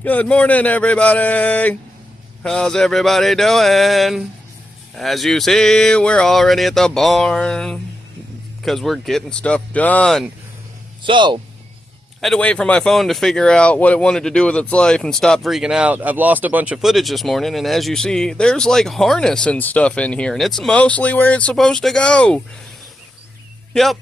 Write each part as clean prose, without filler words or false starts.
Good morning, everybody. How's everybody doing? As you see, we're already at the barn because we're getting stuff done. So, I had to wait for my phone to figure out what it wanted to do with its life and stop freaking out. I've lost a bunch of footage this morning, and as you see, there's like harness and stuff in here, and it's mostly where it's supposed to go. Yep,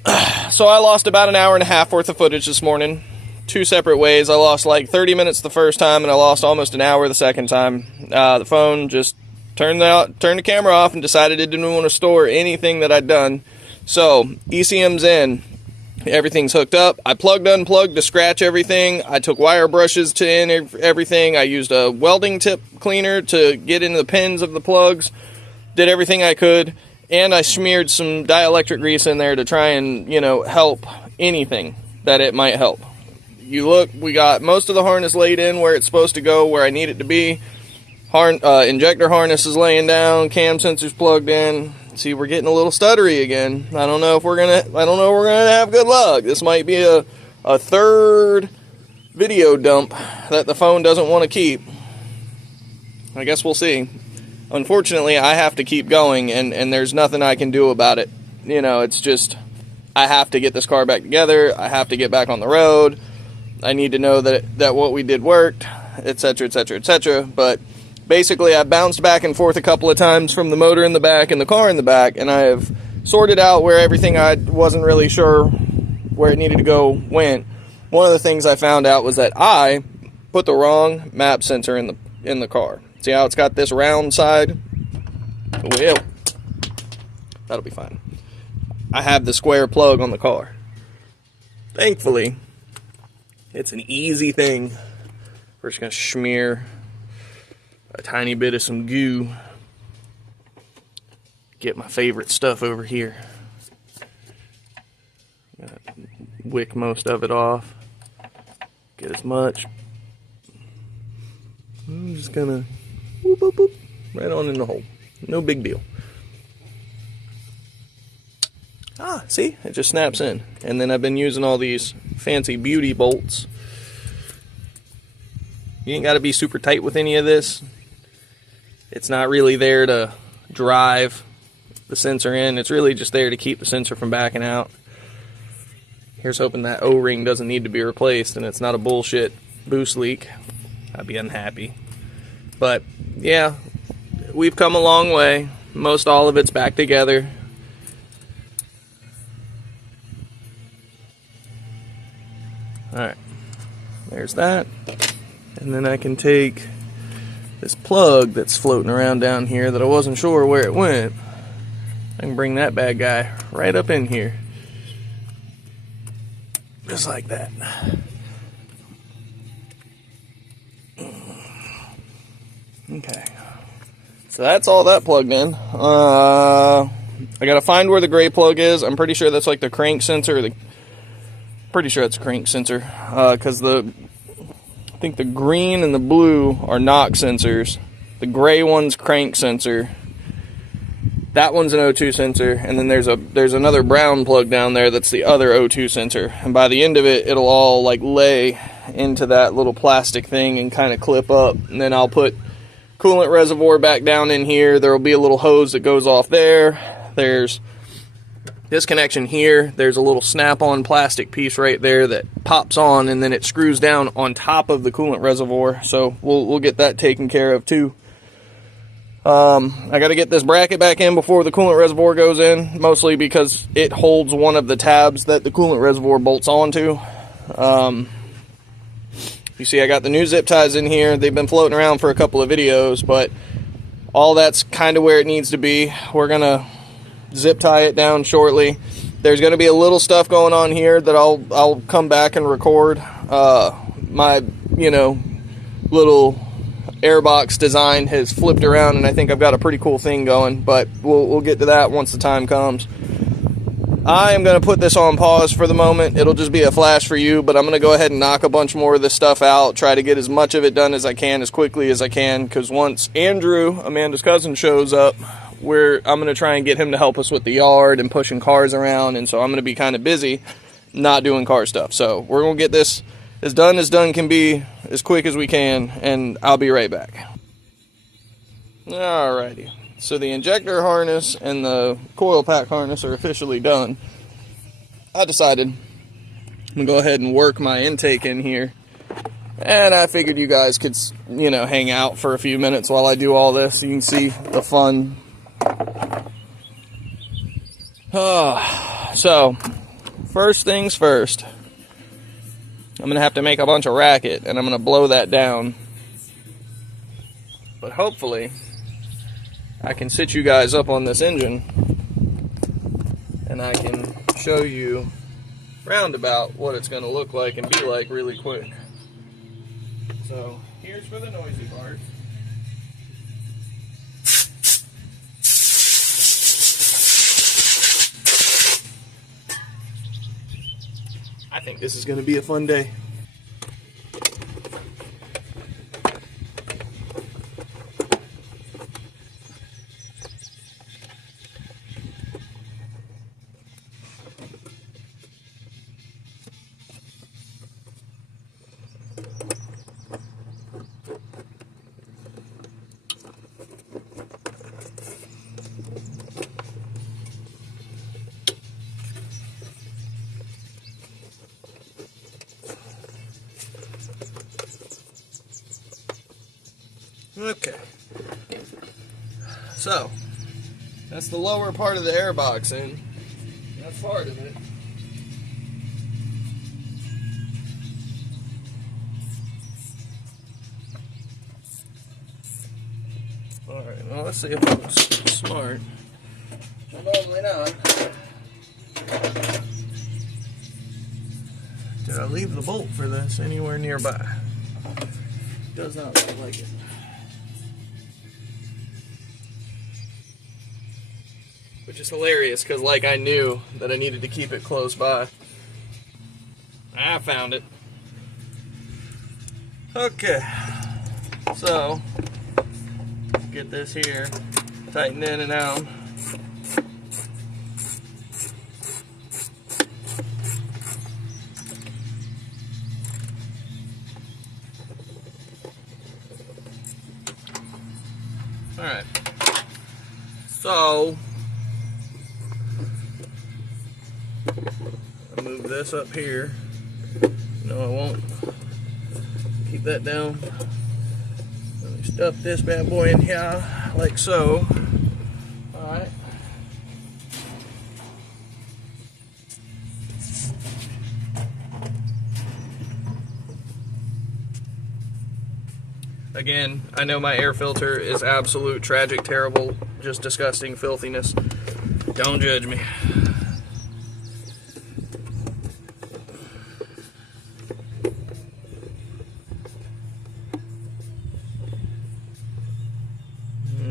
so I lost about an hour and a half worth of footage this morning. Two separate ways. I lost like 30 minutes the first time, and I lost almost an hour the second time. The phone just turned the camera off and decided it didn't want to store anything that I'd done. So, ECM's in. Everything's hooked up. I unplugged to scratch everything. I took wire brushes to in everything. I used a welding tip cleaner to get into the pins of the plugs. Did everything I could. And I smeared some dielectric grease in there to try and, help anything that it might help. You look, we got most of the harness laid in where it's supposed to go, where I need it to be. Injector harness is laying down, cam sensor's plugged in. See, we're getting a little stuttery again. I don't know if we're gonna have good luck. This might be a third video dump that the phone doesn't want to keep. I guess we'll see. Unfortunately, I have to keep going, and there's nothing I can do about it. It's just, I have to get this car back together. I have to get back on the road. I need to know that what we did worked, etc., etc., etc. But basically, I bounced back and forth a couple of times from the motor in the back and the car in the back, and I have sorted out where everything I wasn't really sure where it needed to go went. One of the things I found out was that I put the wrong map sensor in the car. See how it's got this round side? Well, that'll be fine. I have the square plug on the car. Thankfully, it's an easy thing. We're just going to smear a tiny bit of some goo. Get my favorite stuff over here. Wick most of it off. Get as much. I'm just going to whoop, whoop, whoop, right on in the hole. No big deal. See? It just snaps in. And then I've been using all these fancy beauty bolts. You ain't got to be super tight with any of this. It's not really there to drive the sensor in. It's really just there to keep the sensor from backing out. Here's hoping that O-ring doesn't need to be replaced and it's not a bullshit boost leak. I'd be unhappy. But, yeah, we've come a long way. Most all of it's back together. Alright, there's that. And then I can take this plug that's floating around down here that I wasn't sure where it went. I can bring that bad guy right up in here. Just like that. Okay. So that's all that plugged in. I gotta find where the gray plug is. I'm pretty sure that's like the crank sensor. Pretty sure it's a crank sensor. Because I think the green and the blue are knock sensors. The gray one's crank sensor. That one's an O2 sensor, and then there's another brown plug down there that's the other O2 sensor. And by the end of it, it'll all like lay into that little plastic thing and kind of clip up. And then I'll put coolant reservoir back down in here. There'll be a little hose that goes off there. There's this connection here. There's a little snap-on plastic piece right there that pops on, and then it screws down on top of the coolant reservoir. So we'll get that taken care of too. I got to get this bracket back in before the coolant reservoir goes in, mostly because it holds one of the tabs that the coolant reservoir bolts onto. You see I got the new zip ties in here. They've been floating around for a couple of videos, but all that's kind of where it needs to be. We're going to zip tie it down shortly. There's going to be a little stuff going on here that I'll come back and record. My, little airbox design has flipped around, and I think I've got a pretty cool thing going, but we'll get to that once the time comes. I am going to put this on pause for the moment. It'll just be a flash for you, but I'm going to go ahead and knock a bunch more of this stuff out, try to get as much of it done as I can, as quickly as I can, because once Andrew, Amanda's cousin, shows up, I'm going to try and get him to help us with the yard and pushing cars around, and so I'm going to be kind of busy not doing car stuff. So we're going to get this as done as done can be, as quick as we can, and I'll be right back. Alrighty, so the injector harness and the coil pack harness are officially done. I decided I'm gonna go ahead and work my intake in here, and I figured you guys could, you know, hang out for a few minutes while I do all this so you can see the fun. So, first things first, I'm gonna have to make a bunch of racket, and I'm gonna blow that down. But hopefully, I can sit you guys up on this engine, and I can show you roundabout what it's gonna look like and be like really quick. So, here's for the noisy part. I think this is going to be a fun day. Okay, so that's the lower part of the airbox in. That's part of it. Alright, well, let's see if I'm smart. Probably not. Did I leave the bolt for this anywhere nearby? Does not look like it. Which is hilarious, because like I knew that I needed to keep it close by. I found it. Okay, so get this here tightened in and out. Alright, so I'll move this up here. No, I won't. Keep that down. Let me stuff this bad boy in here, like so. Alright. Again, I know my air filter is absolute tragic, terrible, just disgusting filthiness. Don't judge me.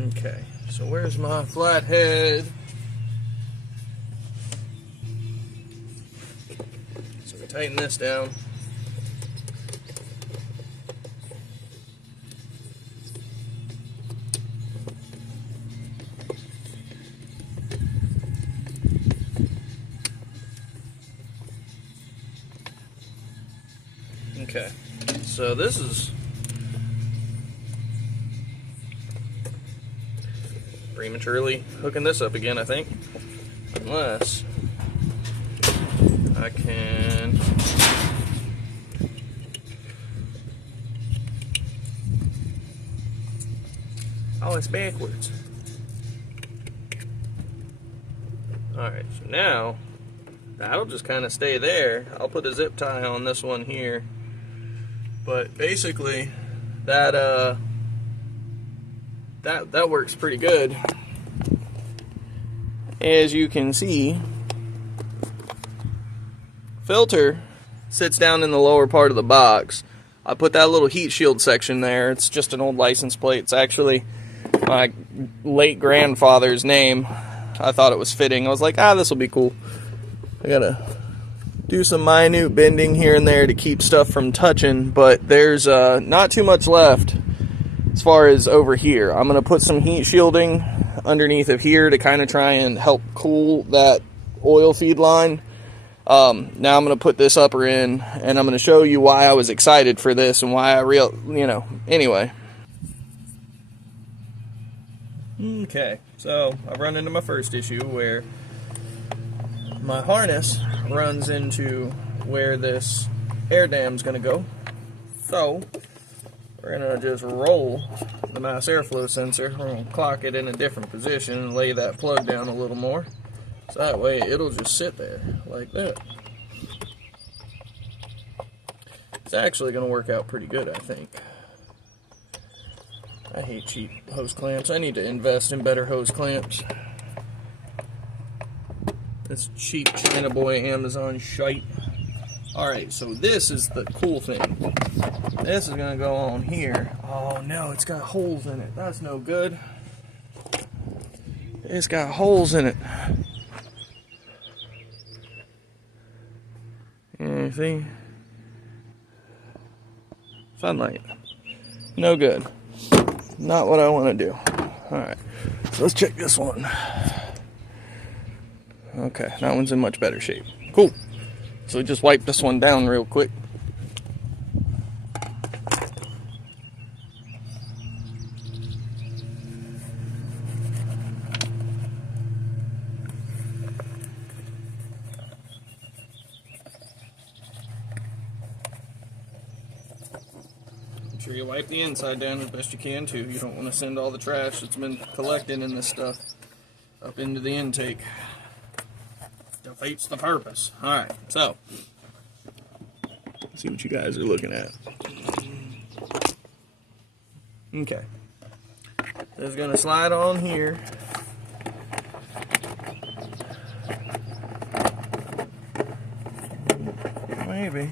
Okay, so where's my flathead? So we tighten this down. Okay, so this is prematurely hooking this up again, I think, unless I can oh, it's backwards. Alright, so now that'll just kind of stay there. I'll put a zip tie on this one here. But basically, that works pretty good. As you can see, filter sits down in the lower part of the box. I put that little heat shield section there. It's just an old license plate. It's actually my late grandfather's name. I thought it was fitting. I was like, this will be cool. I gotta do some minute bending here and there to keep stuff from touching, but there's not too much left as far as over here. I'm going to put some heat shielding underneath of here to kind of try and help cool that oil feed line. Now I'm going to put this upper in, and I'm going to show you why I was excited for this and why anyway. Okay, so I run into my first issue where my harness runs into where this air dam's going to go. So we're going to just roll the mass airflow sensor. We're going to clock it in a different position and lay that plug down a little more. So that way it'll just sit there like that. It's actually going to work out pretty good, I think. I hate cheap hose clamps. I need to invest in better hose clamps. This cheap China boy Amazon shite. Alright, so this is the cool thing. This is going to go on here. Oh no, it's got holes in it. That's no good. It's got holes in it. You see? Sunlight. No good. Not what I want to do. Alright, so let's check this one. Okay, that one's in much better shape. Cool. So we just wipe this one down real quick. Make sure you wipe the inside down as best you can too. You don't want to send all the trash that's been collected in this stuff up into the intake. Defeats the purpose. Alright, so let's see what you guys are looking at. Okay. This is going to slide on here. Maybe.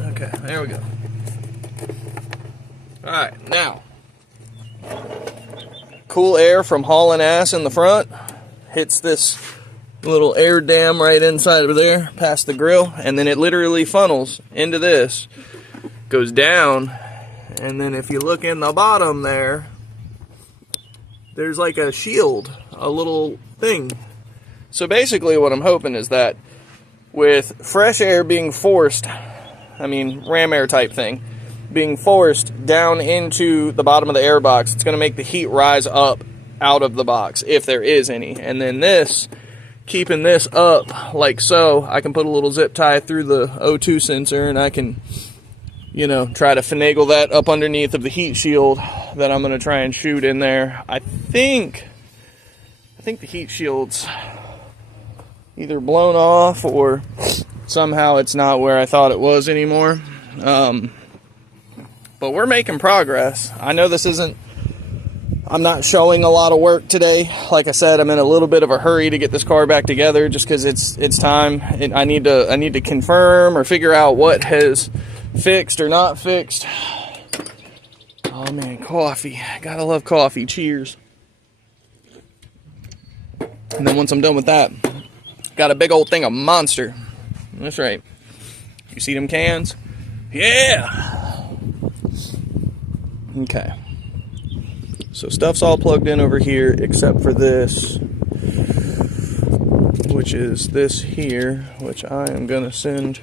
Okay, there we go. Alright, now cool air from hauling ass in the front hits this little air dam right inside of there past the grill, and then it literally funnels into this, goes down, and then if you look in the bottom there's like a shield, a little thing. So basically what I'm hoping is that with fresh air being forced, ram air type thing, being forced down into the bottom of the air box, it's going to make the heat rise up out of the box, if there is any. And then this, keeping this up like so, I can put a little zip tie through the O2 sensor, and I can, try to finagle that up underneath of the heat shield that I'm going to try and shoot in there. I think the heat shield's either blown off or somehow it's not where I thought it was anymore. But we're making progress. I know I'm not showing a lot of work today. Like I said, I'm in a little bit of a hurry to get this car back together just because it's time. I need to confirm or figure out what has fixed or not fixed. Oh man, coffee. Gotta love coffee. Cheers. And then once I'm done with that, got a big old thing of Monster. That's right. You see them cans? Yeah! Okay, so stuff's all plugged in over here except for this, which is this here, which I am going to send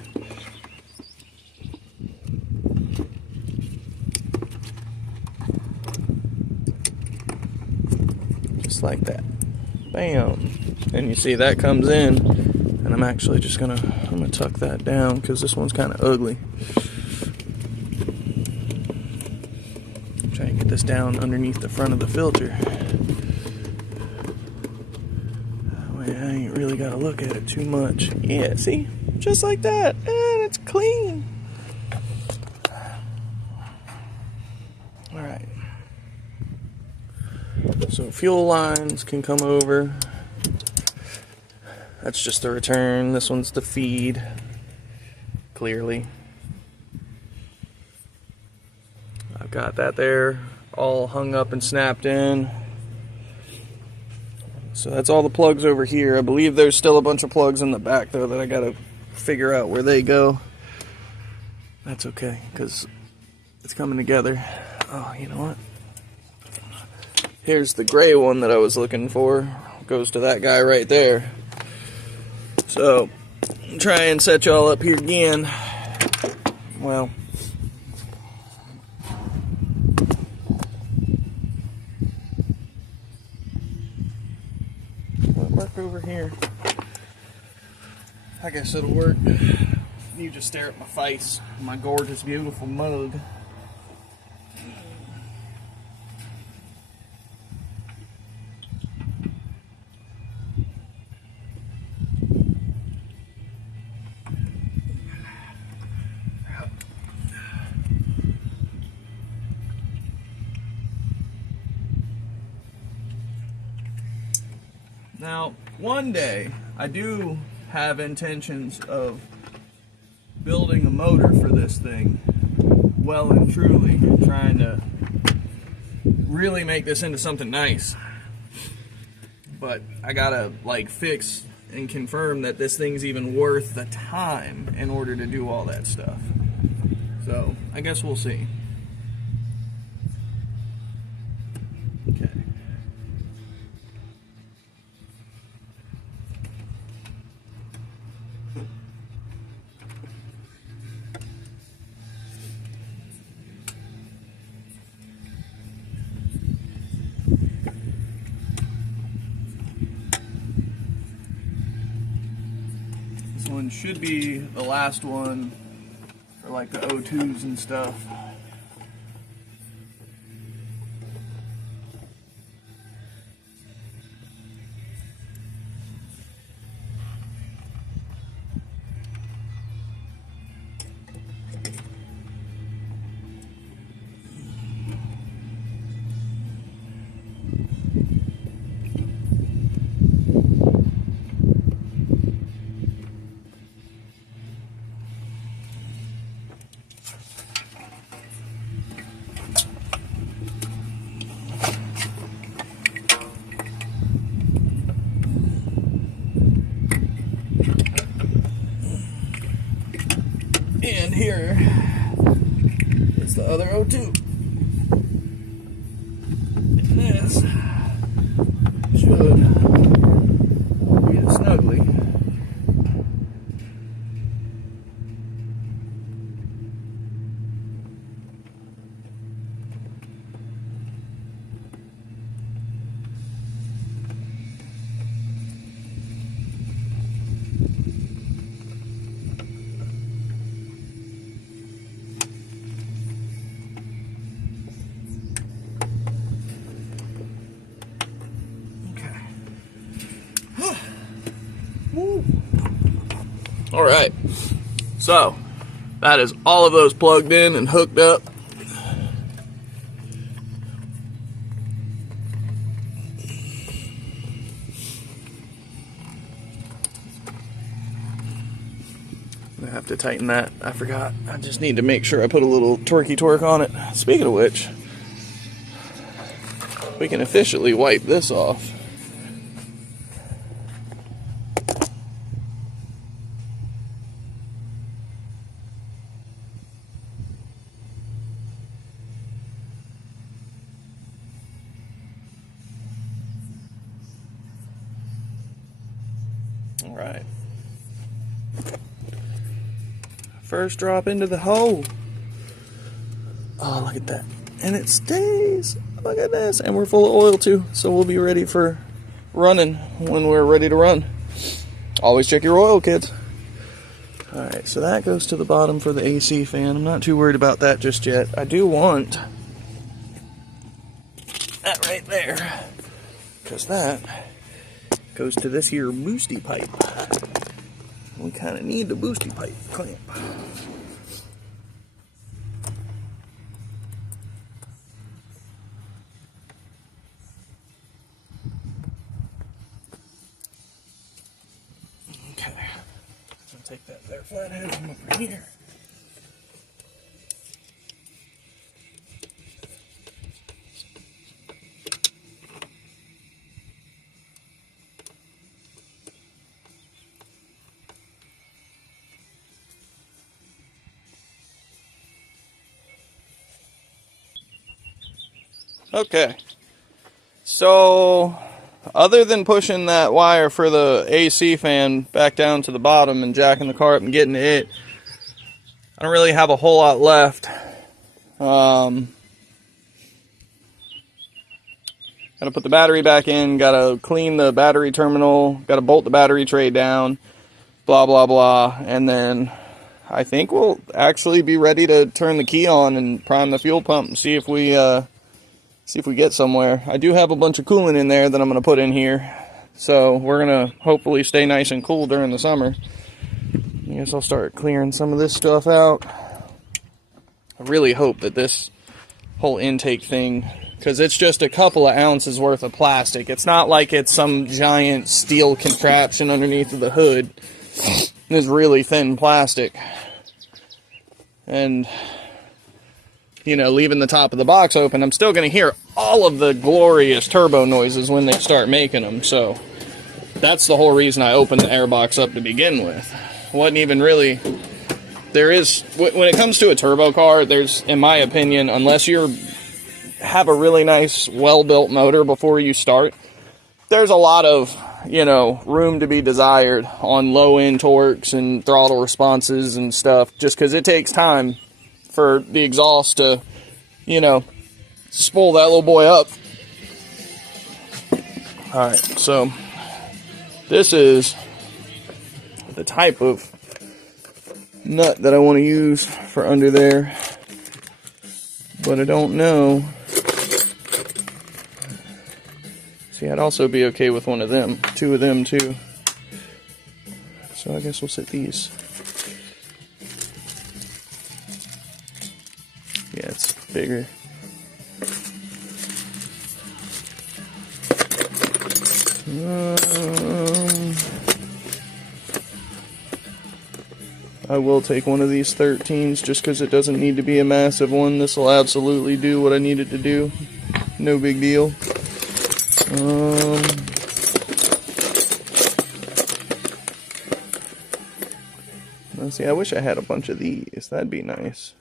just like that. Bam! And you see that comes in, and I'm actually just I'm gonna tuck that down because this one's kind of ugly. Try and get this down underneath the front of the filter. That way I ain't really got to look at it too much. Yeah, see? Just like that. And it's clean. Alright. So fuel lines can come over. That's just the return. This one's the feed. Clearly. I've got that there all hung up and snapped in. So that's all the plugs over here. I believe there's still a bunch of plugs in the back though that I gotta figure out where they go. That's okay, because it's coming together. Oh, you know what? Here's the gray one that I was looking for. goes to that guy right there. So, try and set y'all up here again. Well, will it work over here? I guess it'll work. You just stare at my face, my gorgeous, beautiful mug. Now, one day, I do have intentions of building a motor for this thing, well and truly, trying to really make this into something nice. But I gotta like fix and confirm that this thing's even worth the time in order to do all that stuff. So, I guess we'll see. Okay. This one should be the last one for like the O2s and stuff. And here is the other O2. And this should be the snuggly. All right, so that is all of those plugged in and hooked up. I have to tighten that. I forgot. I just need to make sure I put a little torquey torque on it. Speaking of which, we can officially wipe this off. All right. First drop into the hole. Oh, look at that. And it stays. Look at this. And we're full of oil too. So we'll be ready for running when we're ready to run. Always check your oil, kids. All right, so that goes to the bottom for the AC fan. I'm not too worried about that just yet. I do want that right there, because that goes to this here boosty pipe. We kind of need the boosty pipe clamp. Okay, so take that there flathead from over here. Okay, so other than pushing that wire for the AC fan back down to the bottom and jacking the car up and getting it, I don't really have a whole lot left. Gotta put the battery back in, gotta clean the battery terminal, gotta bolt the battery tray down, blah, blah, blah. And then I think we'll actually be ready to turn the key on and prime the fuel pump and see if we get somewhere. I do have a bunch of coolant in there that I'm gonna put in here. So we're gonna hopefully stay nice and cool during the summer. I guess I'll start clearing some of this stuff out. I really hope that this whole intake thing, because it's just a couple of ounces worth of plastic. It's not like it's some giant steel contraption underneath of the hood. It's really thin plastic. And, you know, leaving the top of the box open, I'm still going to hear all of the glorious turbo noises when they start making them. So that's the whole reason I opened the airbox up to begin with. Wasn't even really... There is, when it comes to a turbo car, there's, in my opinion, unless you have a really nice, well-built motor before you start, there's a lot of, you know, room to be desired on low-end torques and throttle responses and stuff, just because it takes time for the exhaust to, you know, spool that little boy up. Alright, so this is the type of nut that I want to use for under there, but I don't know. See, I'd also be okay with one of them, two of them too. So I guess we'll set these. Yeah, it's bigger. I will take one of these 13s just because it doesn't need to be a massive one. This will absolutely do what I need it to do. No big deal. Let's see, I wish I had a bunch of these. That'd be nice.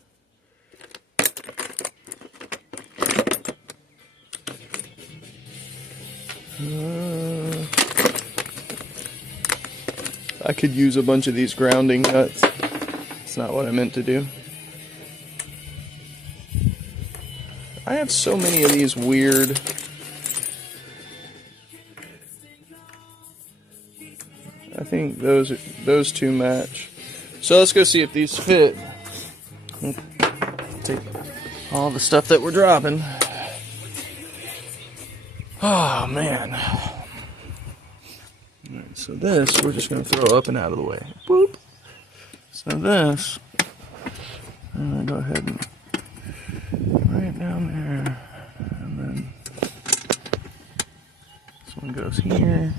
I could use a bunch of these grounding nuts. It's not what I meant to do. I have so many of these weird... I think those two match. So let's go see if these fit. Take all the stuff that we're dropping. Oh man. Alright, so this we're just gonna throw up and out of the way. Boop. So this, I'm gonna go ahead and right down there, and then this one goes here,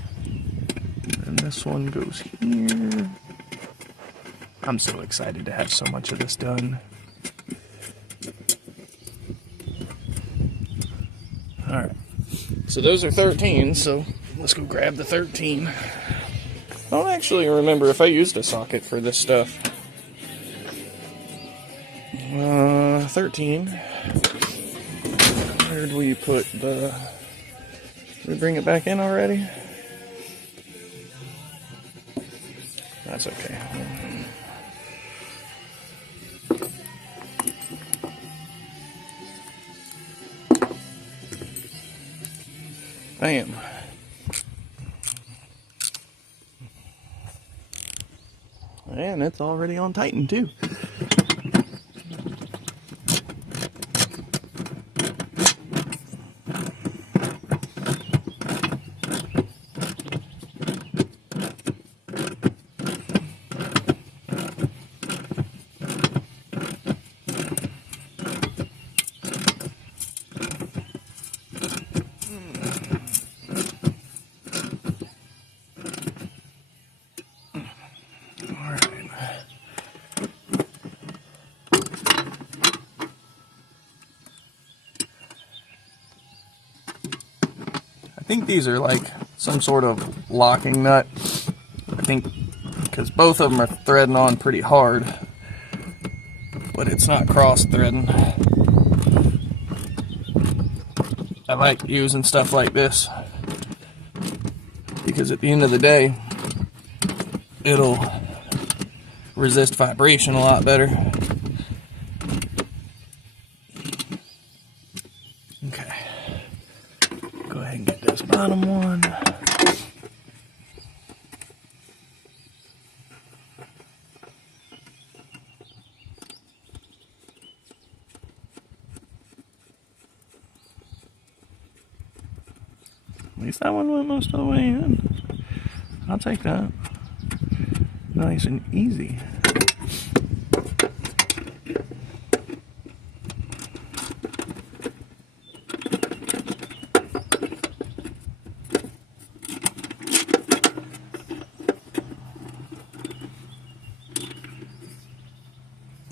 and this one goes here. I'm so excited to have so much of this done. Alright, so those are 13, so let's go grab the 13. I don't actually remember if I used a socket for this stuff. 13. Where did we put the... Did we bring it back in already? That's okay. Bam. And it's already on Titan too. I think these are like some sort of locking nut. I think because both of them are threading on pretty hard, but it's not cross threading. I like using stuff like this because at the end of the day, it'll resist vibration a lot better. Okay, go ahead and get this bottom one. At least that one went most of the way in. I'll take that. Nice and easy.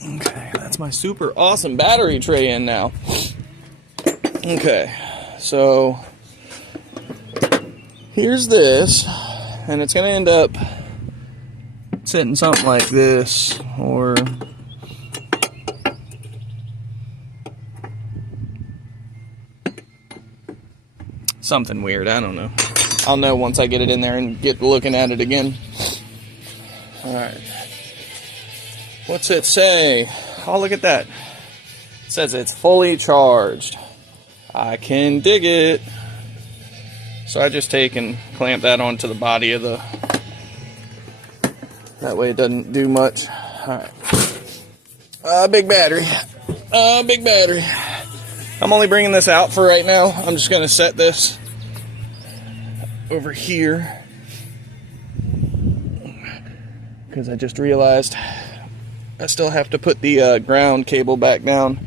Okay, that's my super awesome battery tray in now. Okay, so here's this, and it's going to end up sitting something like this, or something weird. I don't know. I'll know once I get it in there and get looking at it again. Alright. What's it say? Oh, look at that. It says it's fully charged. I can dig it. So I just take and clamp that onto the body of the... That way it doesn't do much. Alright. Big battery. Big battery. I'm only bringing this out for right now. I'm just going to set this over here. Because I just realized I still have to put the ground cable back down.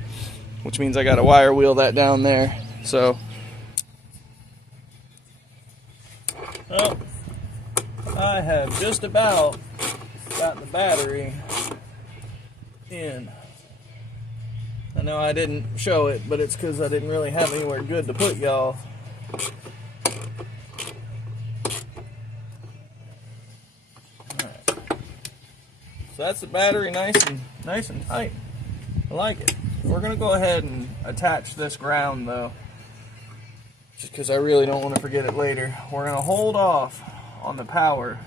Which means I got to wire wheel that down there. So... Well, I have just about got the battery in. I know I didn't show it, but it's because I didn't really have anywhere good to put y'all. Alright. So that's the battery, nice and tight. I like it. We're gonna go ahead and attach this ground though, just because I really don't want to forget it later. We're gonna hold off on the power,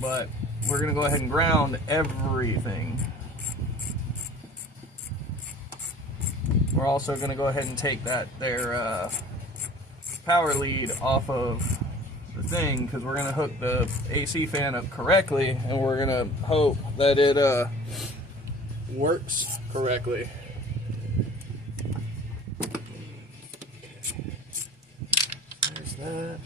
but we're gonna go ahead and ground everything. We're also gonna go ahead and take that their power lead off of the thing, because we're gonna hook the AC fan up correctly, and we're gonna hope that it works correctly. There's that.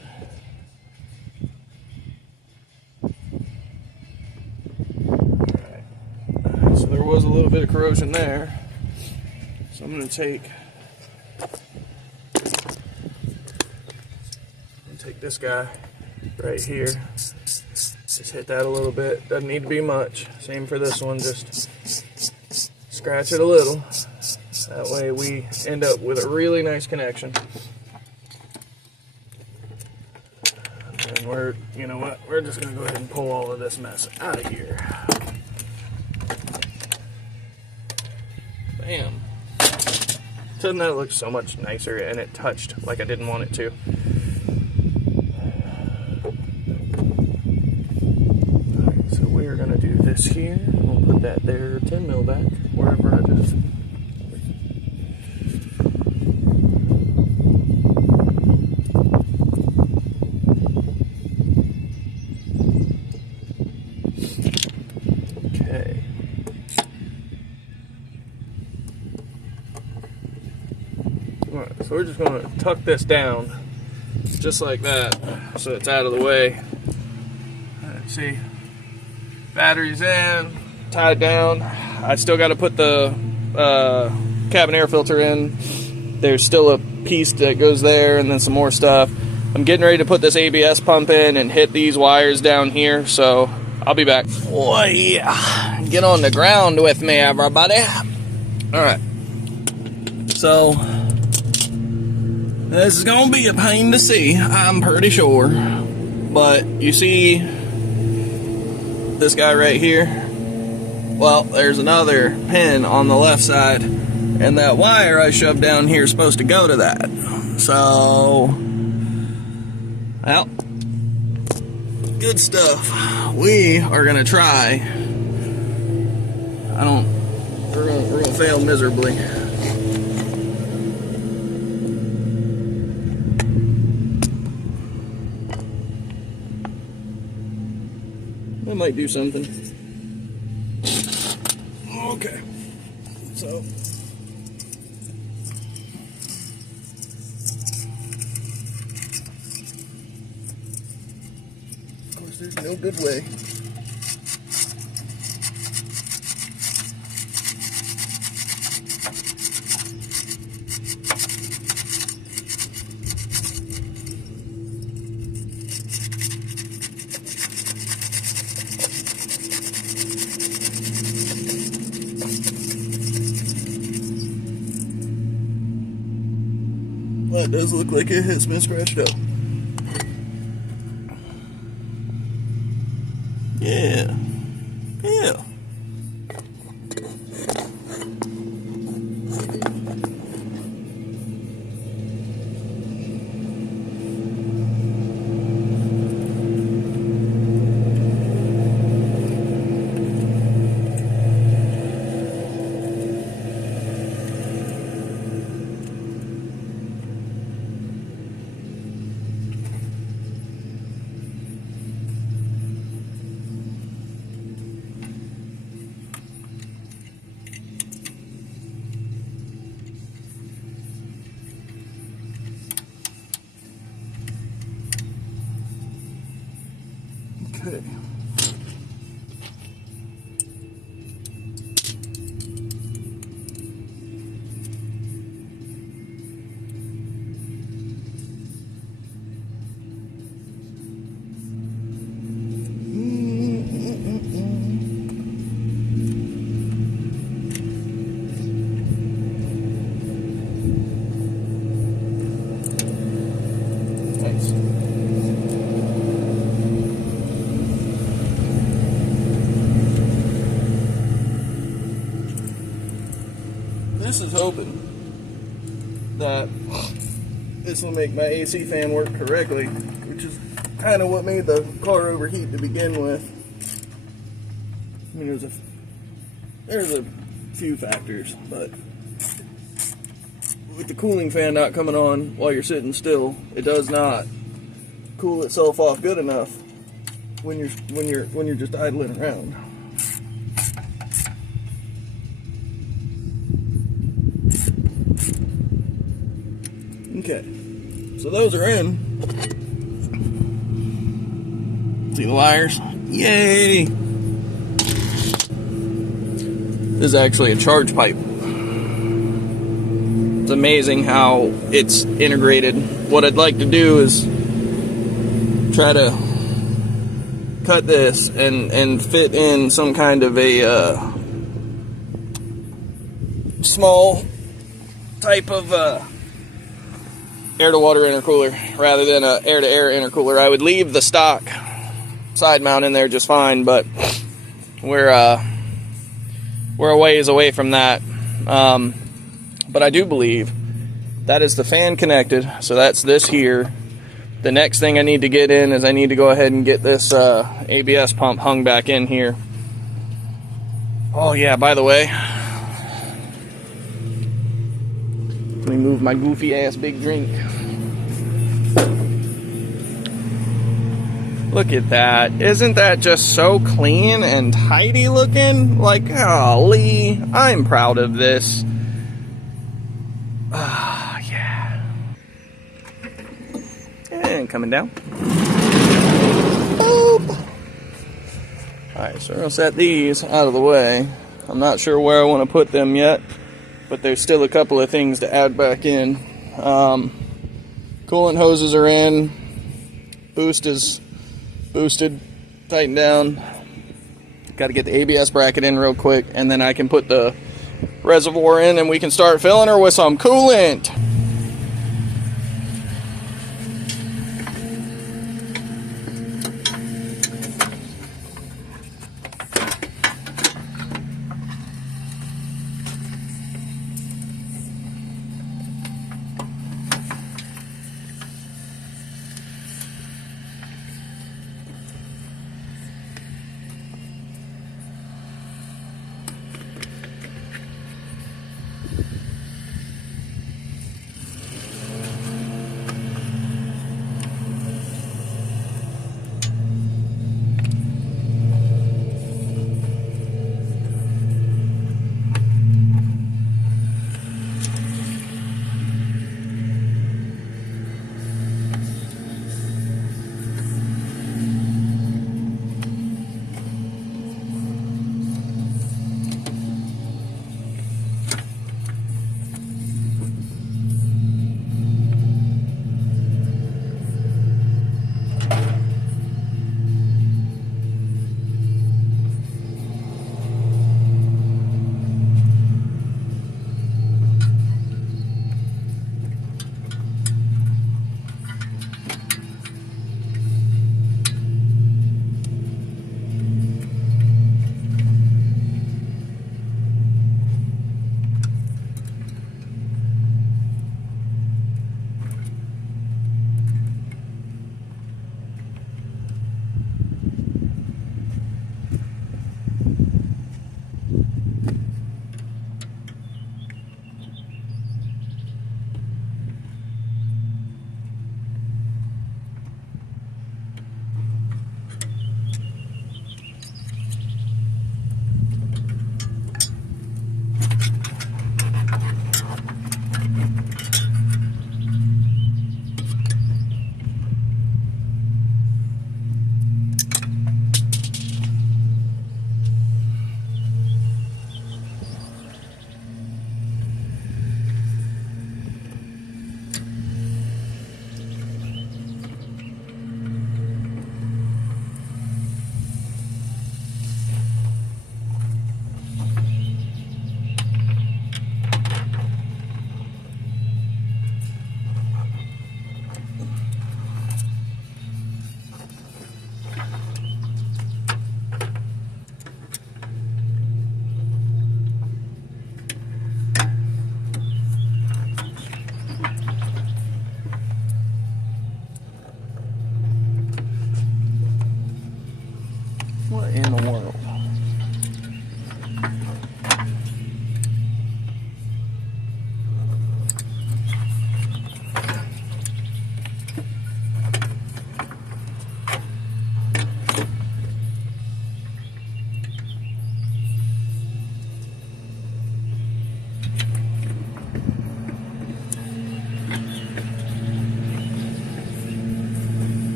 Alright, so there was a little bit of corrosion there. So I'm going to take this guy right here. Just hit that a little bit. Doesn't need to be much. Same for this one. Just scratch it a little. That way we end up with a really nice connection. And we're, you know what, we're just going to go ahead and pull all of this mess out of here. Bam. Doesn't that look so much nicer? And it touched like I didn't want it to. Alright, so we're going to do this here. We'll put that there 10 mil back, wherever it is. Okay. Alright, so we're just going to tuck this down just like that so it's out of the way. Alright, see, battery's in, tied down. I still got to put the cabin air filter in. There's still a piece that goes there and then some more stuff. I'm getting ready to put this ABS pump in and hit these wires down here, so I'll be back. Oh yeah, get on the ground with me, everybody. Alright, so this is gonna be a pain to see, I'm pretty sure. But you see this guy right here? Well, there's another pin on the left side, and that wire I shoved down here is supposed to go to that. So, well, good stuff. We are gonna try. We're gonna fail miserably. That might do something. Okay. So. Of course, there's no good way. Well, it does look like it has been scratched up. Yeah. Yeah. Okay. Nice. This is hoping that this will make my AC fan work correctly, which is kind of what made the car overheat to begin with. I mean, there's a few factors, but with the cooling fan not coming on while you're sitting still, it does not cool itself off good enough when you're just idling around. Okay, so those are in. See the wires? Yay! This is actually a charge pipe. It's amazing how it's integrated. What I'd like to do is try to cut this and fit in some kind of a small type of air-to-water intercooler rather than a air-to-air intercooler. I would leave the stock side mount in there just fine, but we're a ways away from that. But I do believe that is the fan connected, so that's this here. The next thing I need to get in is I need to go ahead and get this ABS pump hung back in here. Oh yeah, by the way, let me move my goofy ass big drink. Look at that. Isn't that just so clean and tidy looking? Like, golly, I'm proud of this. Ah, yeah. And coming down. Boop. Alright, so we're going to set these out of the way. I'm not sure where I want to put them yet, but there's still a couple of things to add back in. Coolant hoses are in. Boost is boosted, tightened down. Got to get the ABS bracket in real quick, and then I can put the reservoir in and we can start filling her with some coolant.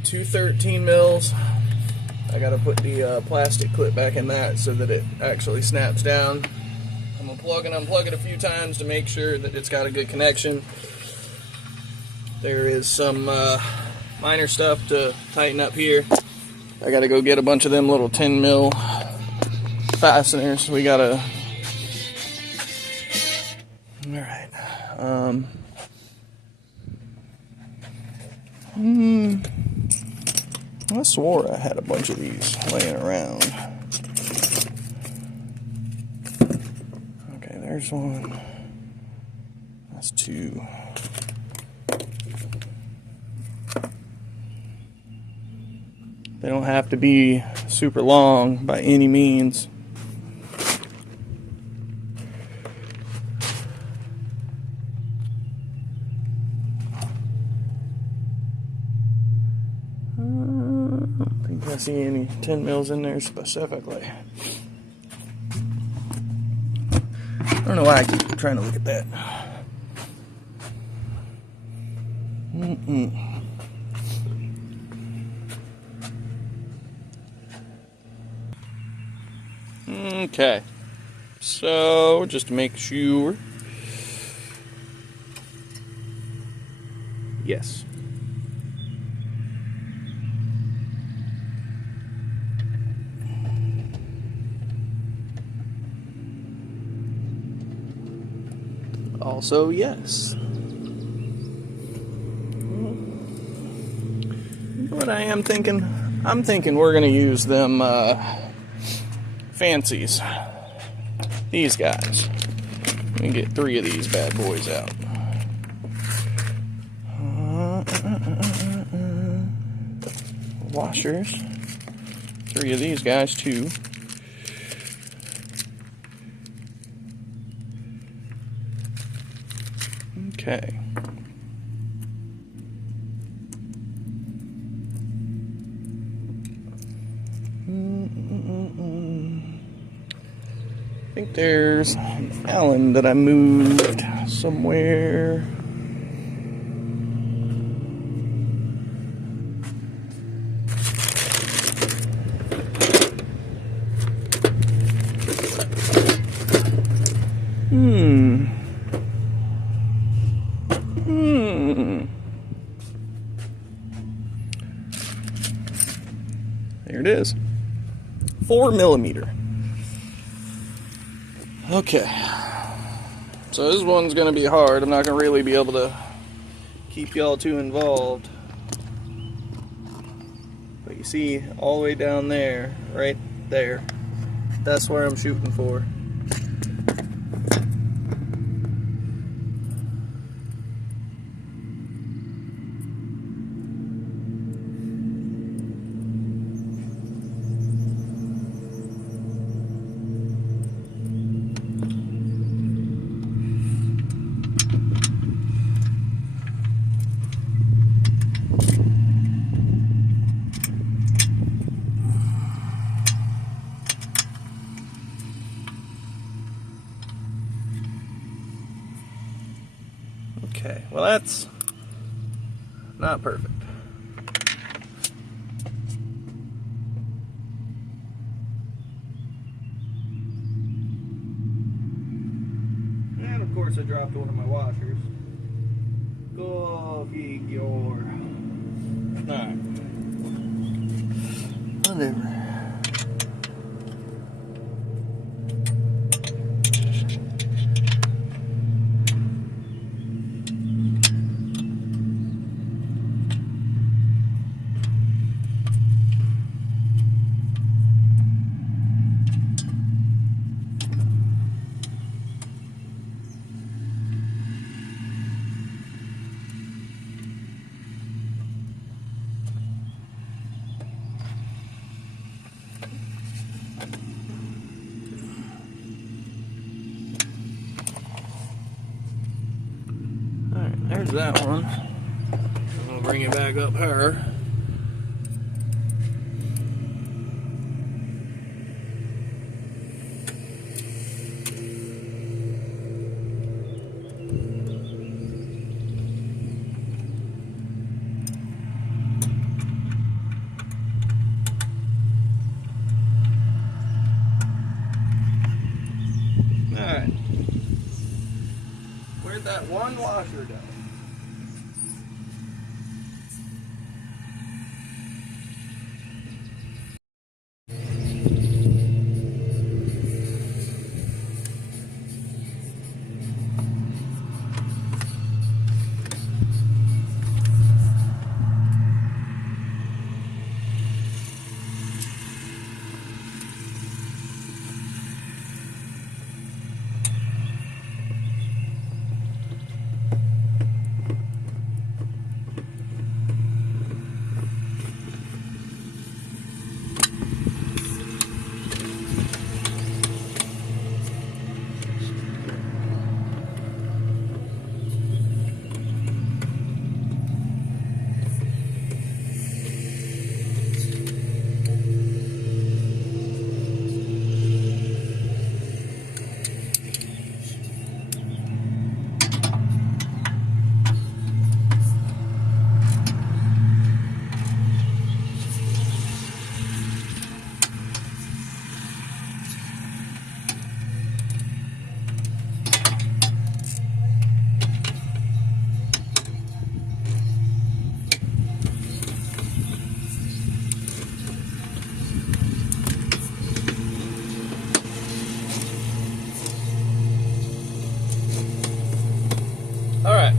Alright, 213 mils. I gotta put the plastic clip back in that so that it actually snaps down. I'm gonna plug and unplug it a few times to make sure that it's got a good connection. There is some minor stuff to tighten up here. I gotta go get a bunch of them little 10 mil fasteners. We gotta. Alright. I swore I had a bunch of these laying around. Okay, there's one. That's two. They don't have to be super long by any means. I don't think I see any 10 mils in there specifically. I don't know why I keep trying to look at that. Okay, so just to make sure, yes. Also, yes. What I am thinking, I'm thinking we're going to use them fancies. These guys. We can get 3 of these bad boys out. Washers. 3 of these guys too. Okay. I think there's an Allen that I moved somewhere. There it is. 4 millimeter. Okay. So this one's going to be hard. I'm not going to really be able to keep y'all too involved. But you see all the way down there, right there. That's where I'm shooting for. Okay, well that's not perfect. And of course I dropped one of my washers. Go figure. Alright. Whatever. There's that one. I'm gonna bring it back up here. Where'd that one washer go? Alright.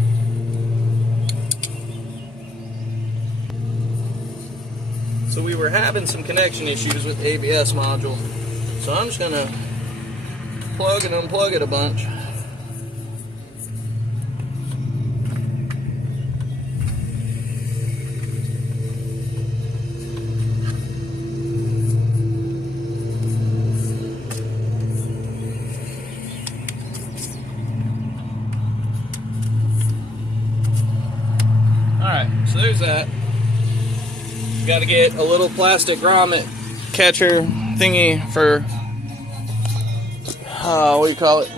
So we were having some connection issues with the ABS module. So I'm just going to plug and unplug it a bunch. Alright, so there's that. Got to get a little plastic grommet catcher thingy for, what do you call it?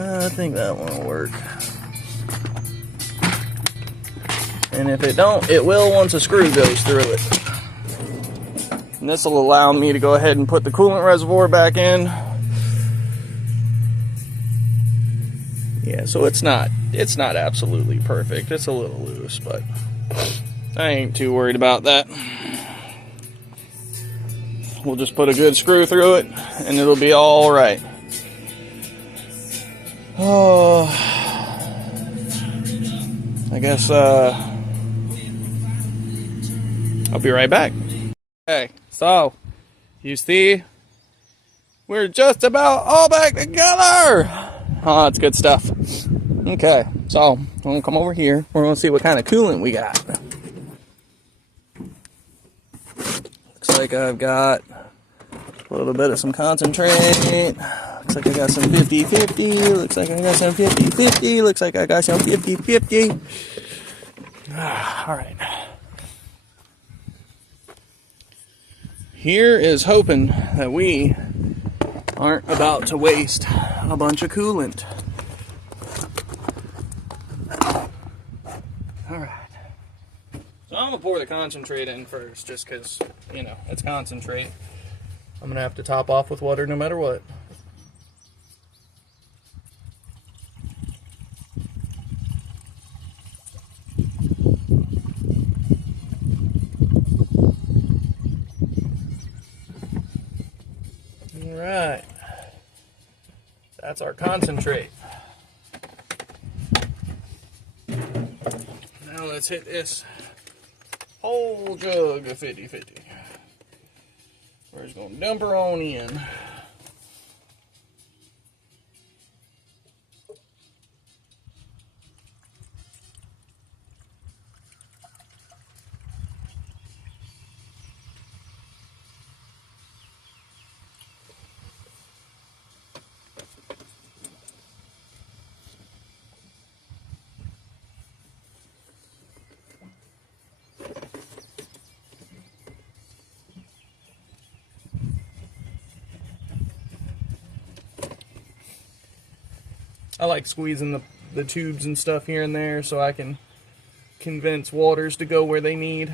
I think that one will work. And if it don't, it will once a screw goes through it. And this will allow me to go ahead and put the coolant reservoir back in. Yeah, so it's not absolutely perfect. It's a little loose, but I ain't too worried about that. We'll just put a good screw through it and it'll be all right. Oh, I guess I'll be right back. Okay, so you see, we're just about all back together. Oh, that's good stuff. Okay, so I'm gonna come over here. We're gonna see what kind of coolant we got. Looks like I've got a little bit of some concentrate. Looks like I got some 50-50. Looks like I got some 50-50. Looks like I got some 50-50. All right. Here is hoping that we aren't about to waste a bunch of coolant. Alright. So I'm going to pour the concentrate in first, just because, you know, it's concentrate. I'm going to have to top off with water no matter what. Alright, that's our concentrate. Now let's hit this whole jug of 50-50. We're just going to dump her on in. I like squeezing the tubes and stuff here and there so I can convince waters to go where they need.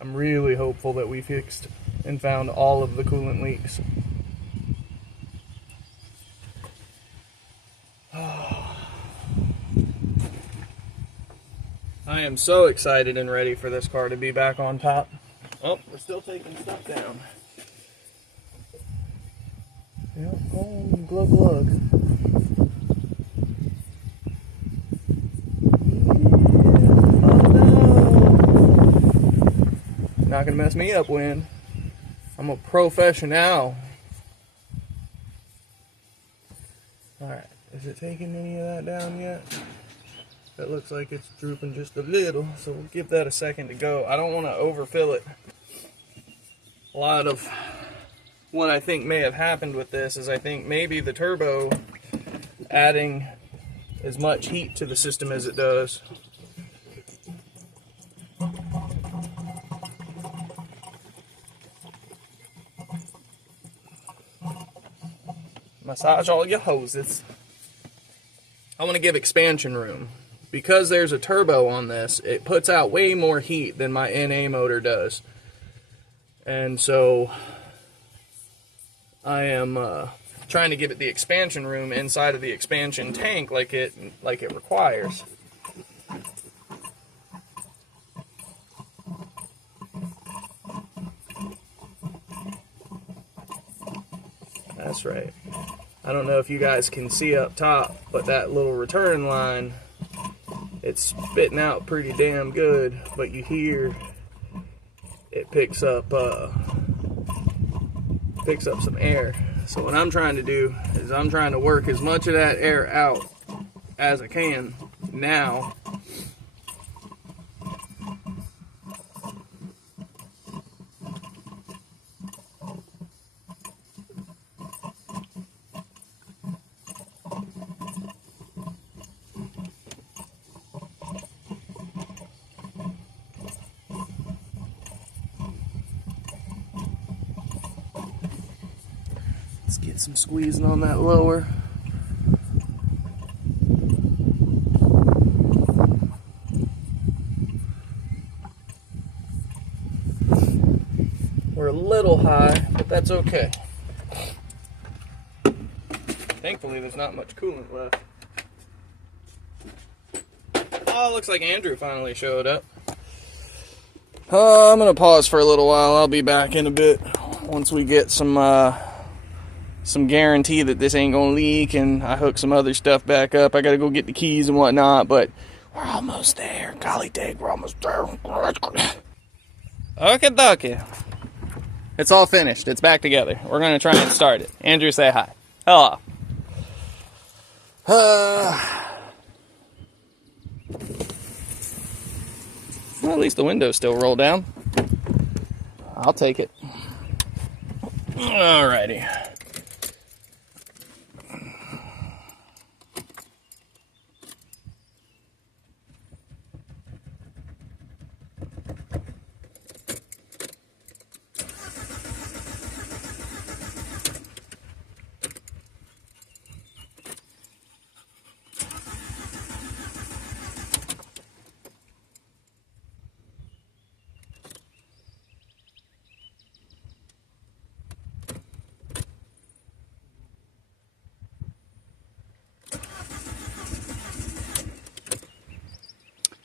I'm really hopeful that we fixed and found all of the coolant leaks. I am so excited and ready for this car to be back on top. Oh, we're still taking stuff down. Yep, go on, glug glug. Oh no! Not gonna mess me up, wind. I'm a professional. Alright, is it taking any of that down yet? That looks like it's drooping just a little, so we'll give that a second to go. I don't want to overfill it. A lot of what I think may have happened with this is I think maybe the turbo adding as much heat to the system as it does. Massage all your hoses. I want to give expansion room. Because there's a turbo on this, it puts out way more heat than my NA motor does. And so I am trying to give it the expansion room inside of the expansion tank like it requires. That's right. I don't know if you guys can see up top, but that little return line, it's spitting out pretty damn good, but you hear it picks up some air. So what I'm trying to do is I'm trying to work as much of that air out as I can now. Let's get some squeezing on that lower. We're a little high, but that's okay. Thankfully, there's not much coolant left. Oh, looks like Andrew finally showed up. I'm gonna pause for a little while. I'll be back in a bit once we get some guarantee that this ain't gonna leak and I hook some other stuff back up. I gotta go get the keys and whatnot, but we're almost there. Golly dang, we're almost there. Okay, dokie. It's all finished. It's back together. We're gonna try and start it. Andrew, say hi. Hello. Well, at least the window's still rolled down. I'll take it. Alrighty.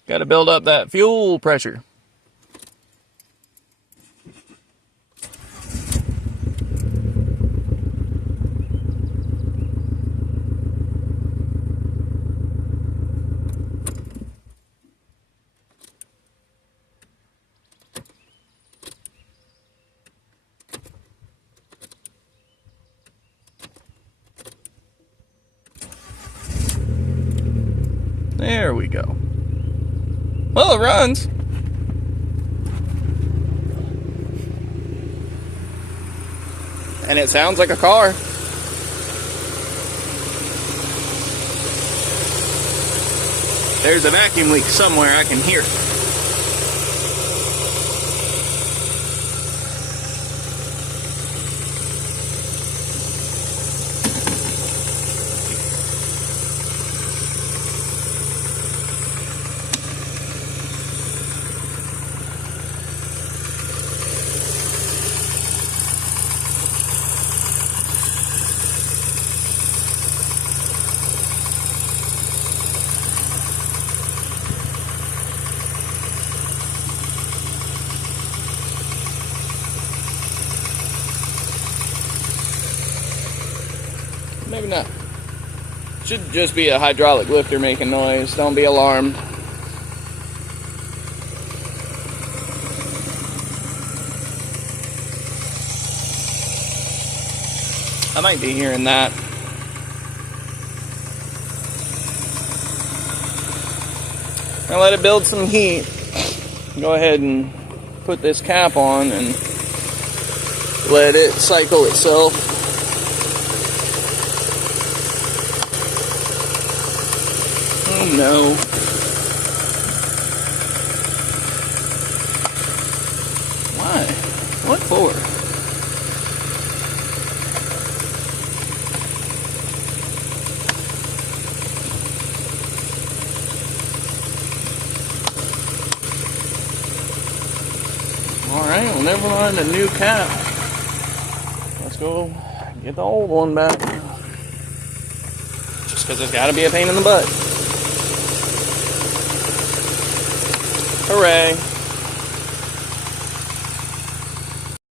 Got to build up that fuel pressure. There we go. Well, it runs. And it sounds like a car. There's a vacuum leak somewhere, I can hear it. Maybe not. Should just be a hydraulic lifter making noise. Don't be alarmed. I might be hearing that. Now let it build some heat. Go ahead and put this cap on and let it cycle itself. Oh no. Why? What for? Alright, well, never mind the new cap. Let's go get the old one back. Just because it's got to be a pain in the butt. Hooray.